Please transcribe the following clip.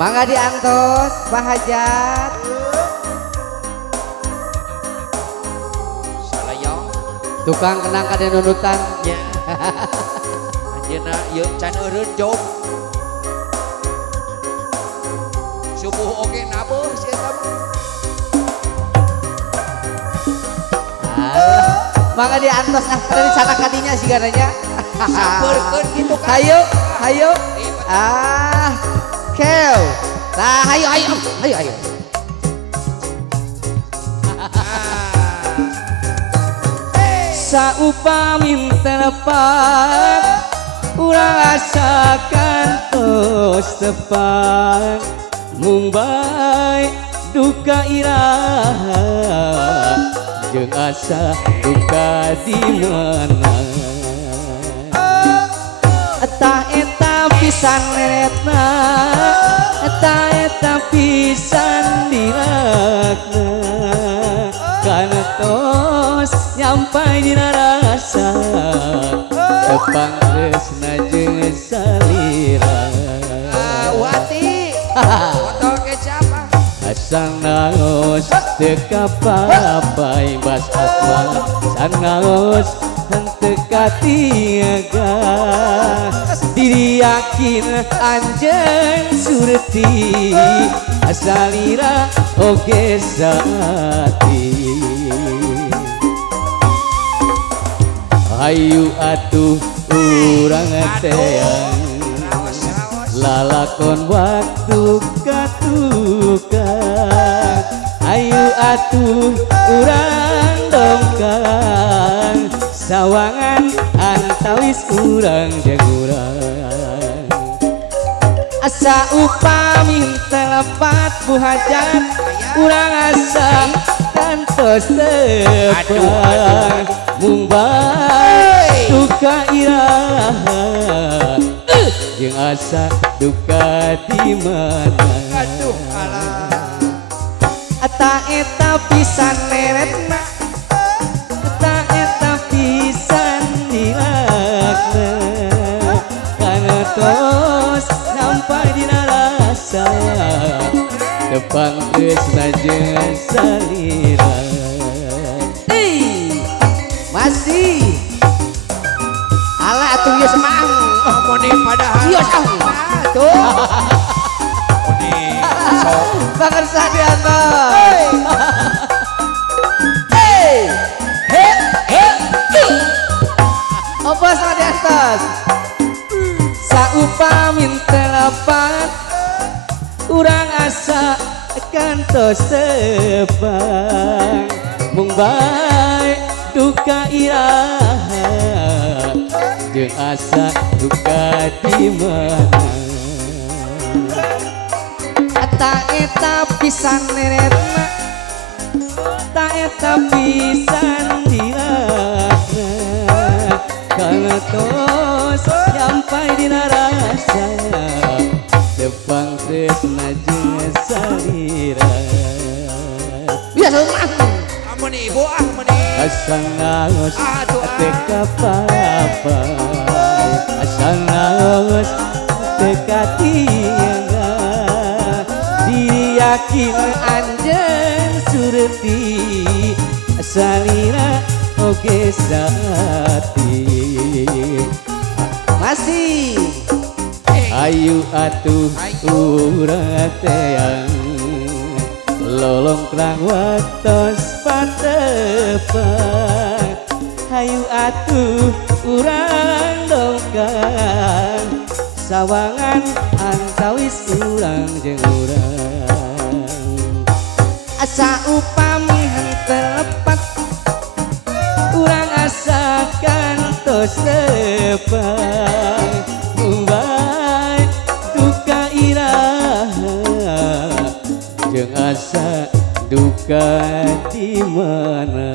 Mangga diantos Pak Hajat. Salayong. Tukang kenang kada nunutan. Ya. Anjeuna ieu can eureun job. Subuh oge nabeus sia eta. Mangga diantos kada disana kadinya sigaranya. Saperkeun kitu kan. Hayo, hayo. Kel. Nah, hayo. Saupami tepat urang asakan tos tepat mung bae duka iraha jeung asa duka di mana eta pisan neretna eta pisan dirakna kana tos nyampai dina rasa tepang tresna jeung salira Wati. Foto kecap. asang naos teu kapapai bas asma sang naos henteu katiaga diri yakin anjeun surti asalira oge saati ayu atuh urang teang lalakon waktu katuka ayu atuh urang dongkang sawangan antawis urang jeung urang asa upami telepat Bu Hajat urang asa kantos tepang mung bae duka iraha jeung asa duka di mana Aduh alah. eta pisan neretna eta pisan dilakna kana tos sampai dina rasa tepang tresna jeung salira masih ala atuh geus mang Moni padahal. iya sah tuh Moni sok. pangarsa diantos apa sama di atas saupamin telapat urang asa kantos tepang mung bae duka iraha jeung asa duka di mana eta pisan neretna eta pisan dilakna kana tos nyampai dina rasa tepang tresna jeung salira biasa mah Moni ibu moni. asal naos Aduh, teu kapapai asal naos teu katiaga diri yakin anjeun surti salira oge saati masih ayu atuh urang teang lolong krang waktos patepang hayu atuh urang dongkang sawangan antawis urang jeung urang asa upami henteu lepat urang asa kantos tepang mung bae duka iraha jeung asa duka di mana